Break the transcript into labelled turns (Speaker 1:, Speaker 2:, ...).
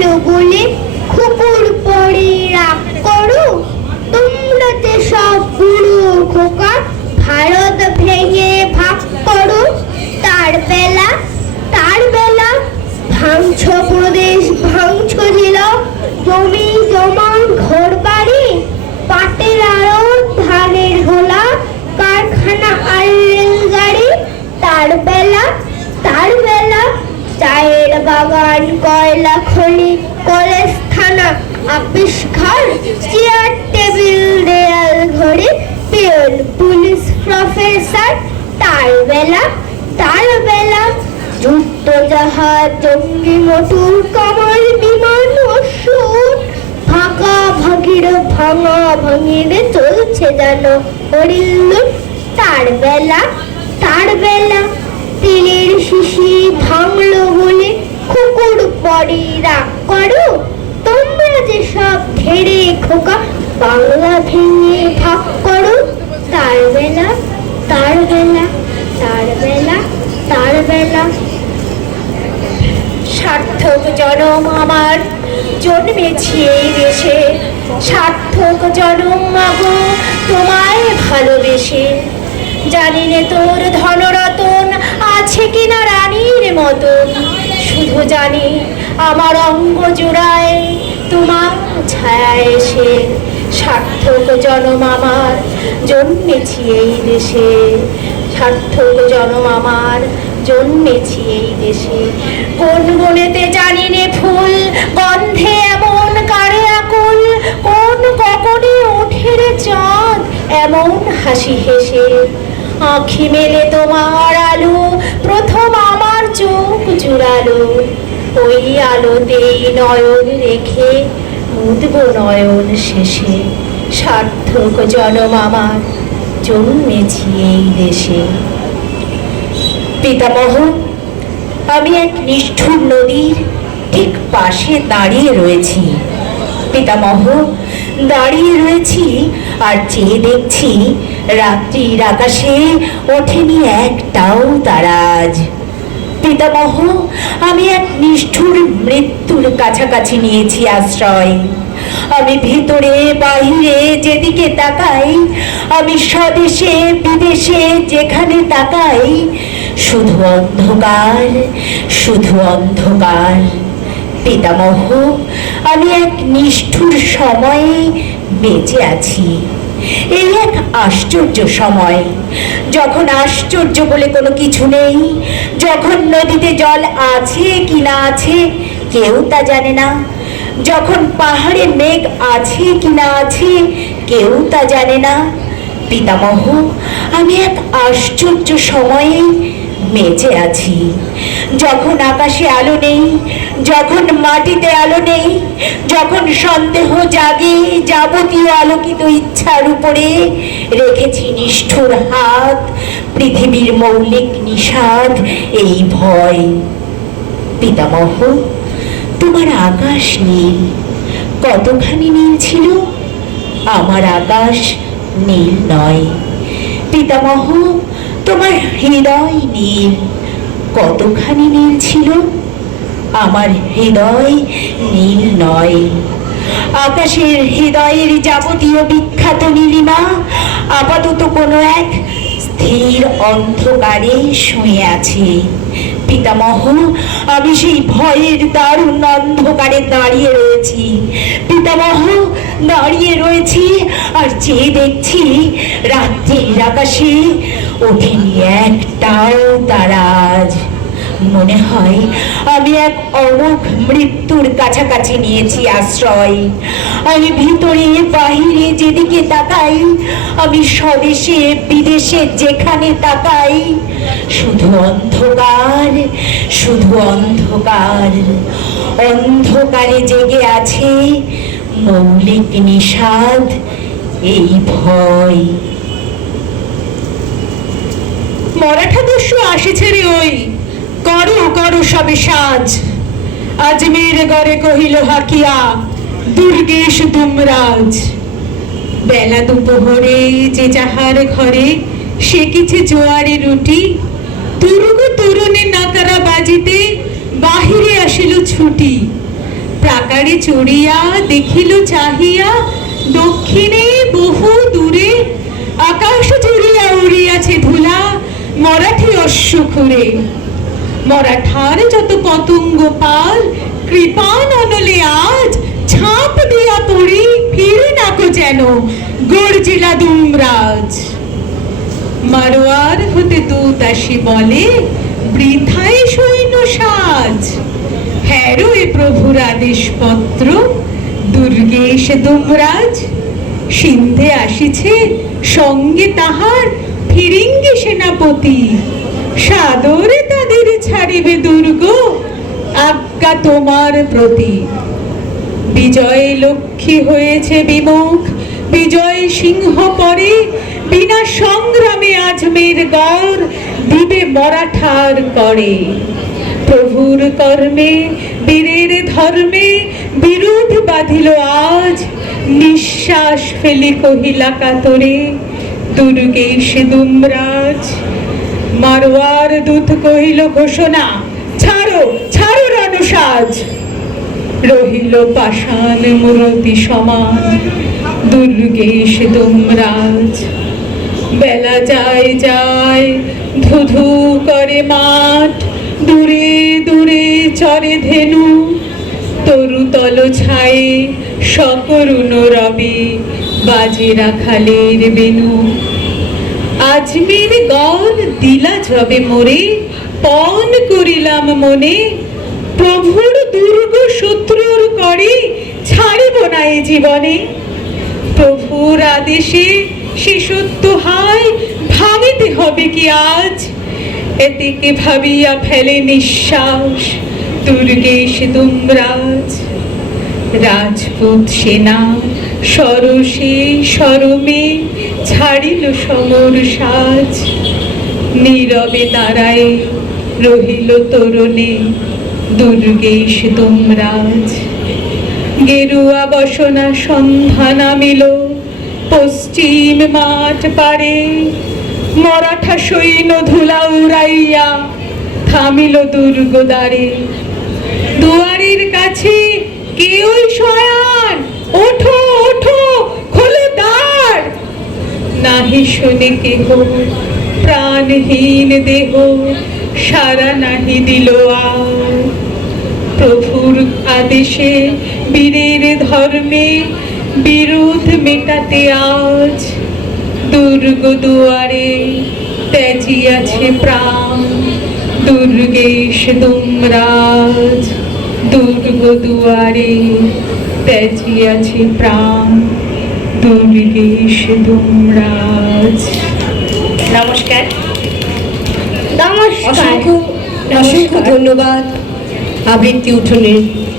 Speaker 1: ভাঙলো বলে খুকুর পরে রাগ করো। তোমরা যে সব বুড়ো খোকা ভারত ভেঙে ভাগ করো, তার বেলা তার বেলা ভাঙছ প্রদেশ, ভাঙছ জেলা জমি, জমা ঘর বাড়ি পাটের আড়ত, ধানের গোলা কারখানা আর রেলগাড়ি তার বেলা চায়ের বাগান, কয়লা খনি, কলেজ, থানা, আপিস ঘর, চেয়ার, টেবিল, দেয়াল ঘড়ি, পিয়ন পুলিশ প্রফেসর তার বেলা তার বেলা, যুদ্ধ জাহাজ জঙ্গি মোটর কমল বিমান অসুর ফাঁকা ভাগির, ভাঙা ভাঙিরে চলছে যেন হরিল্লুট তার বেলা তার বেলা। তিলের শিশি ভাঙলো বলে কুকুর পরে রাগ করো। তোমরা যে সব ধেড়ে খোকা, বাংলা ভেঙে ভাগ করো। তার বেলা তার বেলা তার বেলা তার বেলা।
Speaker 2: সার্থক জনম আমার, জন্মেছি এই দেশে। সার্থক জনম মাগো, তোমায় ভালোবেসে। জানি নে তোর ধনরতন আছে কিনা রানীর মতন শুধু জানি আমার অঙ্গ জোড়ায় তোমার ছায়া এসে সার্থক জনম আমার জন্মেছি এই দেশে। সার্থক জনম আমার জন্মেছি এই দেশে। কোন বনেতে জানি রে ফুল, গন্ধে এমন কারে আকুল? কোন ককনে ওঠে রে চাঁদ, এমন হাসি হেসে আঁখি মেলে তোমার আলো, প্রথম আমার চোখ জুড়ালো। ওই আলোতেই নয়ন রেখে মুদব নয়ন শেষে। সার্থক জনম আমার জন্মেছি এই দেশে। পিতামহ, আমি এক নিষ্ঠুর নদীর ঠিক পাশে দাঁড়িয়ে রয়েছি। পিতামহ, দাঁড়িয়ে রয়েছি আর চেয়ে দেখছি রাত্রির আকাশে ওঠেনি একটাও তারাজ পিতামহ, আমি এক নিষ্ঠুর মৃত্যুর কাছাকাছি নিয়েছি আশ্রয়। আমি ভিতরে, বাহিরে যেদিকে তাকাই, আমি স্বদেশে, বিদেশে যেখানে তাকাই, শুধু অন্ধকার শুধু অন্ধকার। পিতামহ, আমি এক নিষ্ঠুর সময়ে বেঁচে আছি। এই এক আশ্চর্য সময়। যখন আশ্চর্য বলে কোনো কিছু নেই, যখন নদীতে জল আছে কি না আছে, কেউ তা জানে না। যখন পাহাড়ে মেঘ আছে কি না আছে, কেউ তা জানে না। পিতামহ, আমি এক আশ্চর্য সময়ে বেঁচে আছি। যখন আকাশে আলো নেই, যখন মাটিতে আলো নেই, যখন সন্দেহ জাগে যাবতীয় আলোকিত ইচ্ছার উপরে, রেখেছি নিষ্ঠুর হাত, পৃথিবীর মৌলিক নিষাদ, এই ভয়। পিতামহ, তোমার আকাশ নীল। কতখানি নীল ছিল? আমার আকাশ নীল নয়। পিতামহ তোমার হৃদয় নীল কতখানি নীল ছিল? আমার হৃদয় নীল নয়। আকাশের হৃদয়ের যাবতীয় বিখ্যাত নীলিমা আপাতত কোনো এক স্থির অন্ধকারে শুয়ে আছে। পিতামহ, আমি সেই ভয়ের দারুণ অন্ধকারে দাঁড়িয়ে রয়েছি। পিতামহ, দাঁড়িয়ে রয়েছি আর চেয়ে দেখছি রাত্রির আকাশে ওঠেনি একটাও তারাজ। মনে হয় আমি এক অমোঘ মৃত্যুর কাছাকাছি নিয়েছি আশ্রয়। আমি ভিতরে বাহিরে যেদিকে তাকাই, আমি স্বদেশে, বিদেশে যেখানে তাকাই, শুধু অন্ধকার শুধু অন্ধকার। অন্ধকারে জেগে আছে মৌলিক নিষাদ, এই ভয়।
Speaker 3: মরাঠা দস্যু আসেছে রে ওই। করো করো সবে সাজ। আজমের গড়ে কহিল হাকিয়া, দুর্গেশ দুমরাজ। বেলা দুপোহরে যে যাহার ঘরে সে কিছু জোয়ারে রুটি, তুরুগ তরুণে নাকারা বাজিতে বাহিরে আসিল ছুটি। প্রাকারে চড়িয়া দেখিল চাহিয়া, দক্ষিণে বহু দূরে আকাশ জুড়িয়া উড়িয়াছে ধুলা মরাঠি অশ্ব মরাঠার যত পতঙ্গ পাল কৃপান অনলে আজ ছাপ দিয়া পড়ি, ফিরে নাকো যেন গর্জিলা দুমরাজ। মারোয়ার হতে দূত আসি বলে, বৃথাই সৈন্য সাজ। হ্যারো এ প্রভুর আদেশপত্র দুর্গেশ দুমরাজ। সিন্ধে আসিছে সঙ্গে তাহার ফিরিঙ্গি সেনাপতি। সাদরে তাদের ছাড়িবে দুর্গ, আজ্ঞা তোমার প্রতি। বিজয় লক্ষ্মী হয়েছে বিমুখ, বিজয় সিংহ পরে বিনা সংগ্রামে আজমের গড় দিবে মরাঠার করে। প্রভুর কর্মে, বীরের ধর্মে বিরোধ বাঁধিল আজ, নিঃশ্বাস ফেলি কহিলা কাতরে। দুর্গেশ দুমরাজ। মারোয়ার দূত কহিল, ঘোষণা, ছাড়ো ছাড়ো রণসাজ। রহিল পাষাণ মূরতি সমান দুর্গেশ দুমরাজ। বেলা যায় যায়, ধুধু করে মাঠ, দূরে দূরে চরে ধেনু। তরুতল ছায়ে সকরুণ রবে বাজে রাখালের বেনু। আজমির গল দিলা যবে মোরে, পণ করিলাম মনে। প্রভুর দুর্গ শত্রুর করে ছাড়িব না এ জীবনে। প্রভুর আদেশে সে সত্য হায় ভাবিতে হবে কি আজ? এদিকে ভাবিয়া ফেলে নিঃশ্বাস দুর্গেশ দুমরাজ। রাজপুত সেনা সরসে সরমে ছাড়িল সমর সাজ। নীরবে দাঁড়ায় রহিল তরুণে দুর্গেশ দুমরাজ গেরুয়া বসনা সন্ধ্যা নামিল পশ্চিম মাঠ পারে মরাঠা সৈন্য ধুলা উড়াইয়া থামিল দুর্গ দ্বারে। দুয়ারের কাছে কেউই শয়ান, ওঠো! নাহি শুনে কেহ, প্রাণহীন দেহ সারা নাহি দিল প্রভুর আদেশে বীরের ধর্মে বিরোধ মেটাতে আজ, দুর্গ দুয়ারে তেজিয়াছে প্রাণ, দুর্গেশ দুমরাজ। দুর্গ দুয়ারে তেজিয়াছে প্রাণ।
Speaker 2: নমস্কার।
Speaker 1: নমস্কার।
Speaker 4: অসংখ্য অসংখ্য ধন্যবাদ। আবৃত্তি উঠোনের